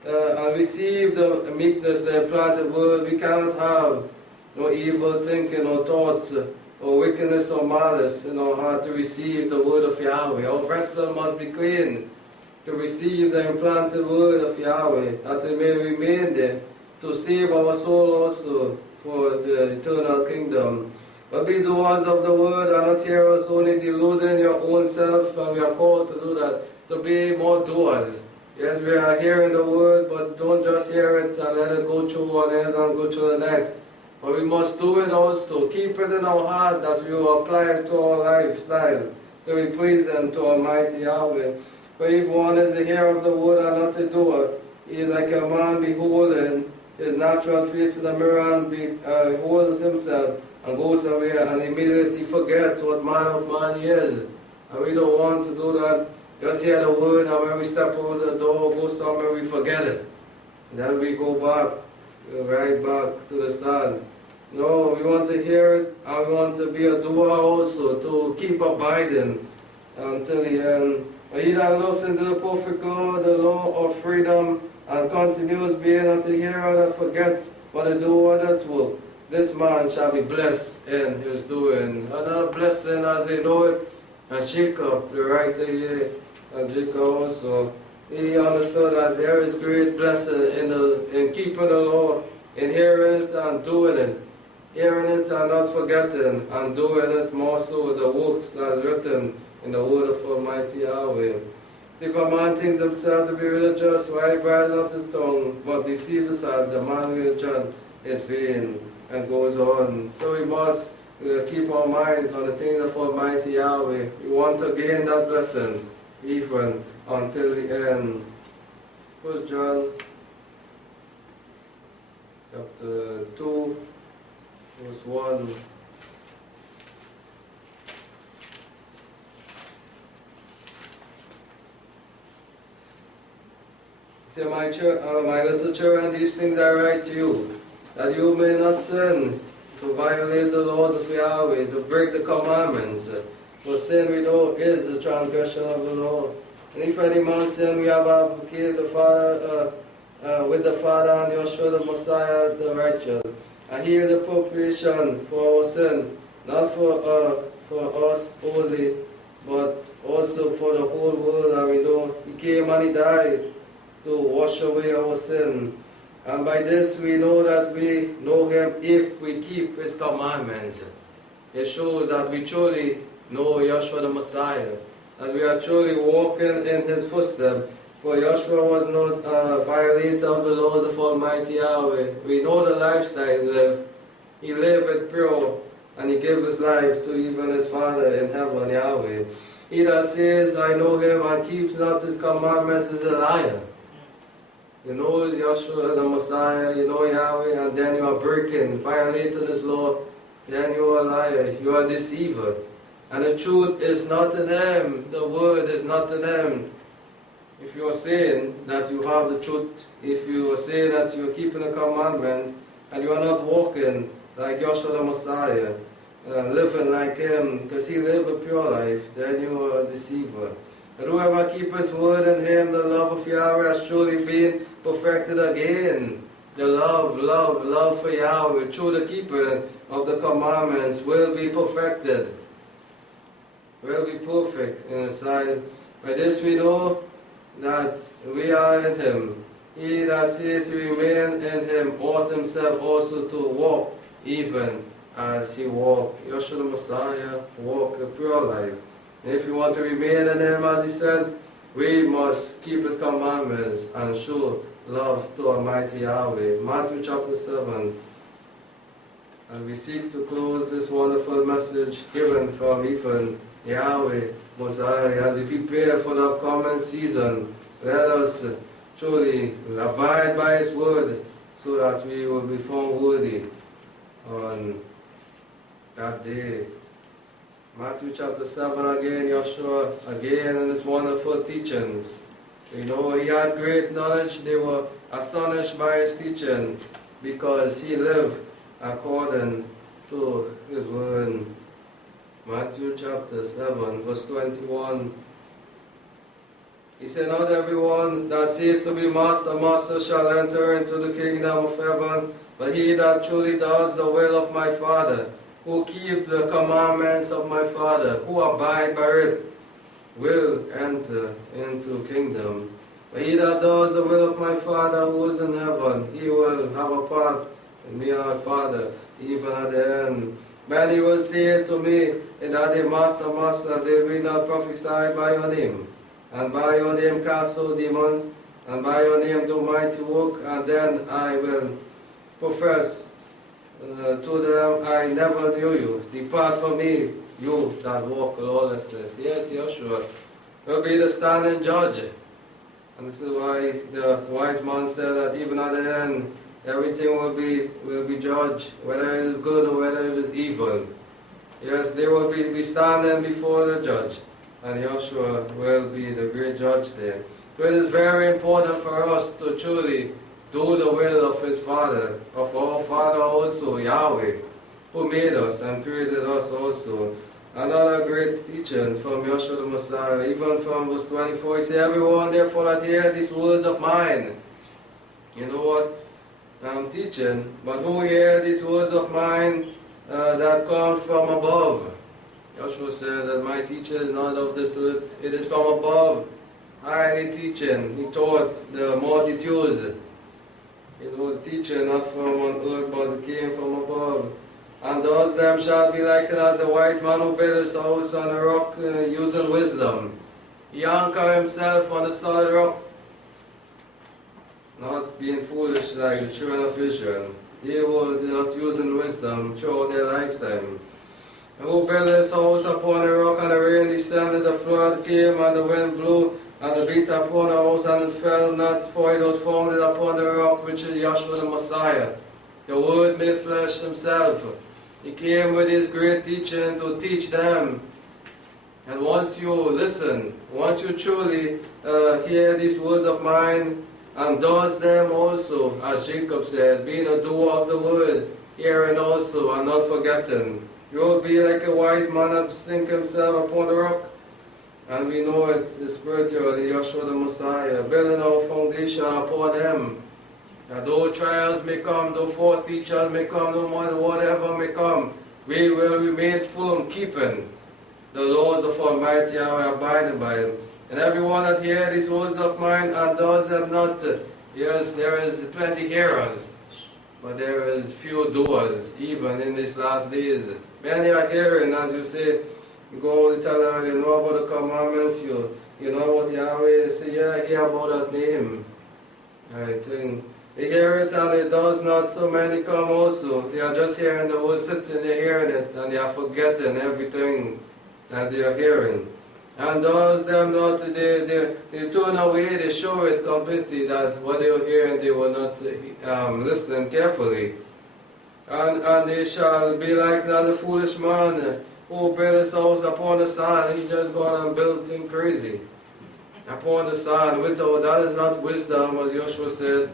And receive the meekness, the implanted word. We cannot have no evil thinking or thoughts or wickedness or malice in our heart to receive the word of Yahweh. Our vessel must be clean to receive the implanted word of Yahweh, that it may remain there to save our soul also for the eternal kingdom. But be doers of the word and not hearers only, deluding your own self, and we are called to do that, to be more doers. Yes, we are hearing the word, but don't just hear it and let it go through one ears and go through the next. But we must do it also. Keep it in our heart that we will apply it to our lifestyle, to be pleasing to Almighty Yahweh. For if one is a hearer of the word and not a doer, he is like a man beholding his natural face in the mirror and beholds himself and goes away and immediately forgets what manner of man he is. And we don't want to do that. Just hear the word, and when we step over the door, go somewhere, we forget it. And then we go back, right back to the start. No, we want to hear it, and we want to be a doer also, to keep abiding until the end. But he that looks into the perfect law, the law of freedom, and continues being unto hearer that forgets but to do others' work, this man shall be blessed in his doing. Another blessing as they know it, and Jacob, the writer here, and Jacob also, he understood that there is great blessing in keeping the law, in hearing it and doing it. Hearing it and not forgetting, and doing it more so, the works that are written in the word of Almighty Yahweh. See, if a man thinks himself to be religious, while he bridles not his tongue, but deceives himself, the man religion is vain, and goes on. So we must keep our minds on the things of Almighty Yahweh. We want to gain that blessing, even until the end. 1 John chapter 2, verse 1. Say, my little children, these things I write to you, that you may not sin, to violate the laws of Yahweh, to break the commandments. For sin without is the transgression of the law. And if any man sin, we have advocated the Father with the Father and Yahshua the Messiah, the righteous. And he is the propitiation for our sin, not for us only, but also for the whole world. And we know he came and he died to wash away our sin. And by this we know that we know him if we keep his commandments. It shows that we truly know Yahshua the Messiah, and we are truly walking in his footsteps. For Yahshua was not a violator of the laws of Almighty Yahweh. We know the lifestyle he lived. He lived it pure, and he gave his life to even his Father in heaven, Yahweh. He that says, I know him, and keeps not his commandments is a liar. You know Yahshua the Messiah, you know Yahweh, and then you are breaking, violating his law, then you are a liar, you are a deceiver. And the truth is not in them, the word is not in them. If you are saying that you have the truth, if you are saying that you are keeping the commandments, and you are not walking like Yahshua the Messiah, living like him, because he lived a pure life, then you are a deceiver. And whoever keeps his word in him, the love of Yahweh has surely been perfected again. The love for Yahweh, through the keeping of the commandments, will be perfected, will be perfect in his sight. By this we know that we are in him. He that says he remain in him ought himself also to walk even as he walked. Yahshua the Messiah walked a pure life. And if we want to remain in him, as he said, we must keep his commandments and show love to Almighty Yahweh. Matthew chapter 7. And we seek to close this wonderful message given from even Yahweh, Messiah, as we prepare for the upcoming season. Let us truly abide by his word so that we will be found worthy on that day. Matthew chapter 7 again, Yahshua again in his wonderful teachings. We know he had great knowledge. They were astonished by his teaching because he lived according to his word. Matthew chapter 7 verse 21. He said, not everyone that says to be master, master shall enter into the kingdom of heaven, but he that truly does the will of my Father, who keep the commandments of my Father, who abide by it, will enter into kingdom. But he that does the will of my Father who is in heaven, he will have a part in me and my Father, even at the end. Many will say to me in that day, Master, Master, did we not prophesy by your name? And by your name cast out demons, and by your name do mighty work, and then I will profess to them, I never knew you. Depart from me, you that walk lawlessness. Yes, Yeshua will be the standing judge. And this is why the wise man said that even at the end, everything will be judged, whether it is good or whether it is evil. Yes, they will be standing before the judge, and Yeshua will be the great judge there. So it is very important for us to truly do the will of His Father, of our Father also, Yahweh, who made us and created us also. Another great teaching from Yeshua the Messiah, even from verse 24, he said, everyone therefore that hear these words of mine. You know what I'm teaching? But who hear these words of mine that come from above? Yeshua said that my teaching is not of this earth, it is from above. Highly teaching. He taught the multitudes. It was teaching not from on earth, but it came from above. And those them shall be likened as a wise man who built his house on a rock using wisdom. He anchored himself on the solid rock, not being foolish like the children of Israel. They were not using wisdom throughout their lifetime. And who built his house upon a rock, and the rain descended, the flood came, and the wind blew, and it beat upon the house, and it fell not, for it was founded upon the rock, which is Yahshua the Messiah. The Word made flesh Himself. He came with His great teaching to teach them. And once you listen, once you truly hear these words of mine, and does them also, as Jacob said, being a doer of the word, hearing also, and not forgetting, you will be like a wise man that sink himself upon the rock. And we know it is spiritual, the Yahshua the Messiah, building our foundation upon Him. That though trials may come, though false teachers may come, no matter whatever may come, we will remain firm, keeping the laws of Almighty Yahweh, abiding by Him. And everyone that hears these words of mine and does them not, yes, there is plenty hearers, but there is few doers, even in these last days. Many are hearing, as you say, you go all the time, you know about the commandments, you know about Yahweh, you say, yeah, I hear about that name. I think they hear it and it does not, so many come also. They are just hearing the word, sitting there hearing it, and they are forgetting everything that they are hearing. And those them not, they turn away, they show it completely that what they are hearing, they were not listening carefully. And they shall be like another foolish man who built his house upon the sand. He just gone and built him crazy. Upon the sand, without, that is not wisdom, as Joshua said.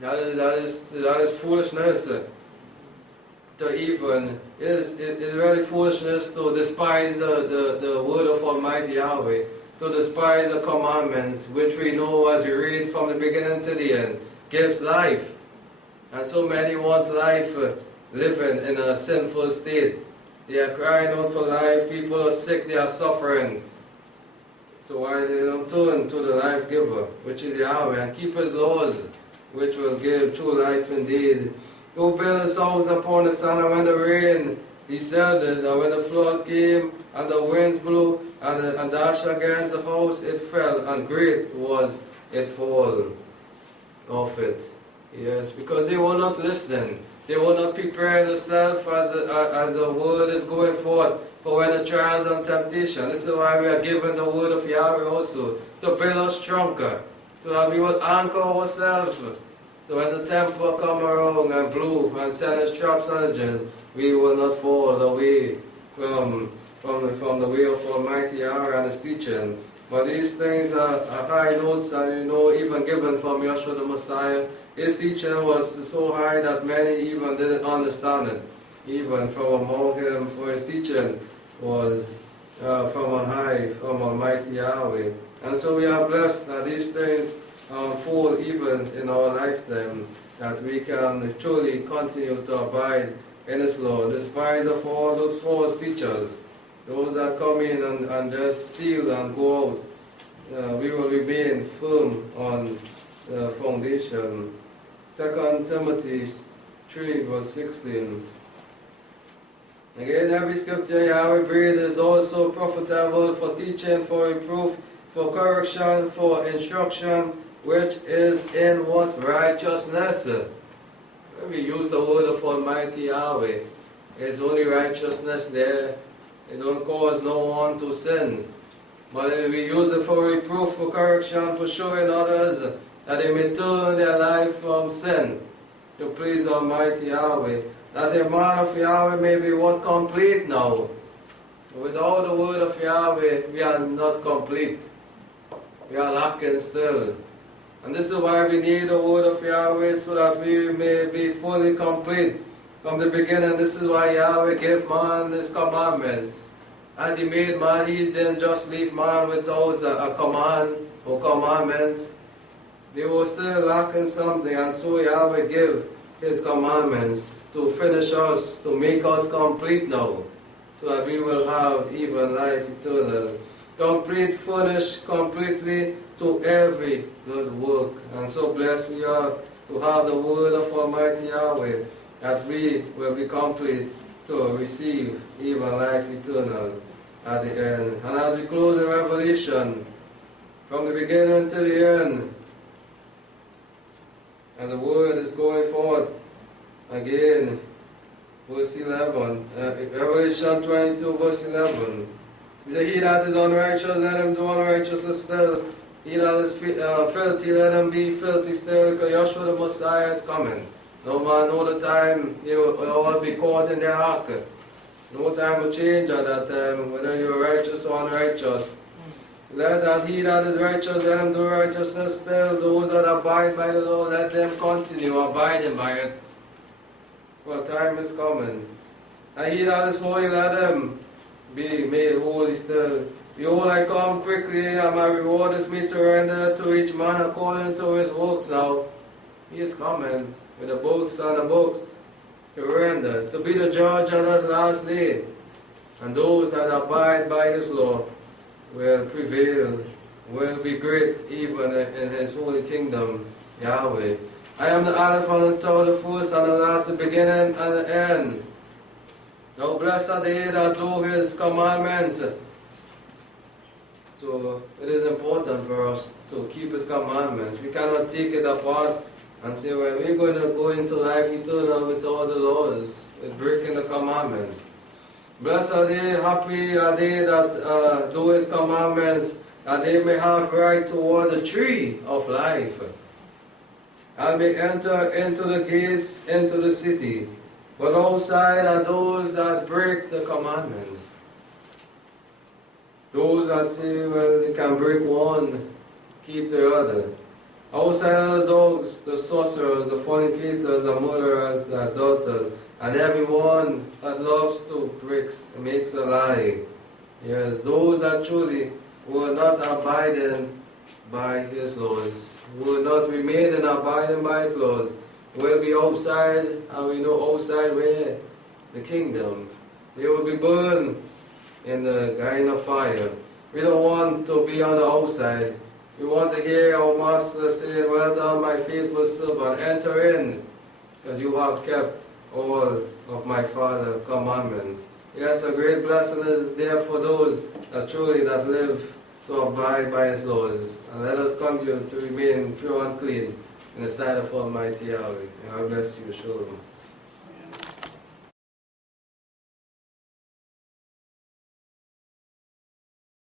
That is foolishness. To even, it is really foolishness to despise the word of Almighty Yahweh, to despise the commandments, which we know as we read from the beginning to the end, gives life. And so many want life living in a sinful state. They are crying out for life, people are sick, they are suffering. So why they don't turn to the life giver, which is Yahweh, and keep His laws, which will give true life indeed. Who built His house upon the sand, and when the rain descended, and when the flood came, and the winds blew, and dashed against the house, it fell, and great was it fall of it. Yes, because they were not listening. They were not preparing themselves as the word is going forth for when the trials and temptation. This is why we are given the word of Yahweh also, to build us stronger, so that we will anchor ourselves. So when the tempter come around and blew and set his traps on the we will not fall away from the way of Almighty Yahweh and His teaching. But these things are high notes, and even given from Yahshua the Messiah. His teaching was so high that many even didn't understand it, even from among Him, for His teaching was from on high, from Almighty Yahweh. And so we are blessed that these things unfold even in our lifetime, that we can truly continue to abide in His law, despite of all those false teachers, those that come in and just steal and go out. We will remain firm on the foundation. 2 Timothy 3 verse 16. Again, every scripture Yahweh breathed is also profitable for teaching, for reproof, for correction, for instruction, which is in what? Righteousness. When we use the word of Almighty Yahweh, there's only righteousness there. It don't cause no one to sin. But if we use it for reproof, for correction, for showing others that they may turn their life from sin to please Almighty Yahweh, that a man of Yahweh may be what? Complete now. Without the word of Yahweh, we are not complete. We are lacking still. And this is why we need the word of Yahweh, so that we may be fully complete. From the beginning, this is why Yahweh gave man this commandment. As he made man, he didn't just leave man without a command or commandments. They were still lacking something, and so Yahweh gave his commandments to finish us, to make us complete now, so that we will have even life eternal. Complete, furnished completely to every good work. And so blessed we are to have the word of Almighty Yahweh, that we will be complete to receive even life eternal at the end. And as we close in Revelation, from the beginning to the end, as the word is going forth again, verse 11, Revelation 22, verse 11. He said, he that is unrighteous, let him do unrighteousness still. He that is filthy, let him be filthy still, because Yahshua the Messiah is coming. No man know the time they will all be caught in their act. No time will change at that time, whether you're righteous or unrighteous. Let that he that is righteous, let him do righteousness still. Those that abide by the law, let them continue abiding by it. For time is coming. And he that is holy, let him be made holy still. Behold, I come quickly, and my reward is me to render to each man according to his works. Now, he is coming with the books and the books to render, to be the judge on that last day. And those that abide by his law will prevail, will be great even in his holy kingdom, Yahweh. I am the Alpha and the Tau, the first and the last, the beginning and the end. Now blessed are they that do his commandments. So it is important for us to keep his commandments. We cannot take it apart and say, well, we're going to go into life eternal with all the laws, with breaking the commandments. Blessed are they, happy are they that do his commandments, that they may have right toward the tree of life, and may enter into the gates, into the city. But outside are those that break the commandments. Those that say, well, they can break one, keep the other. Outside are the dogs, the sorcerers, the fornicators, the murderers, the adulterers, and everyone that loves to break, makes a lie. Yes, those that truly were not abiding by his laws, will not remain in abiding by his laws, will be outside, and we know outside where? The kingdom. They will be burned in the kind of fire. We don't want to be on the outside. We want to hear our Master say, well done, my faithful servant, enter in, because you have kept all of my Father's commandments. Yes, a great blessing is there for those that truly that live to abide by his laws. And let us continue to remain pure and clean in the sight of Almighty Yahweh. And I bless you. Shalom.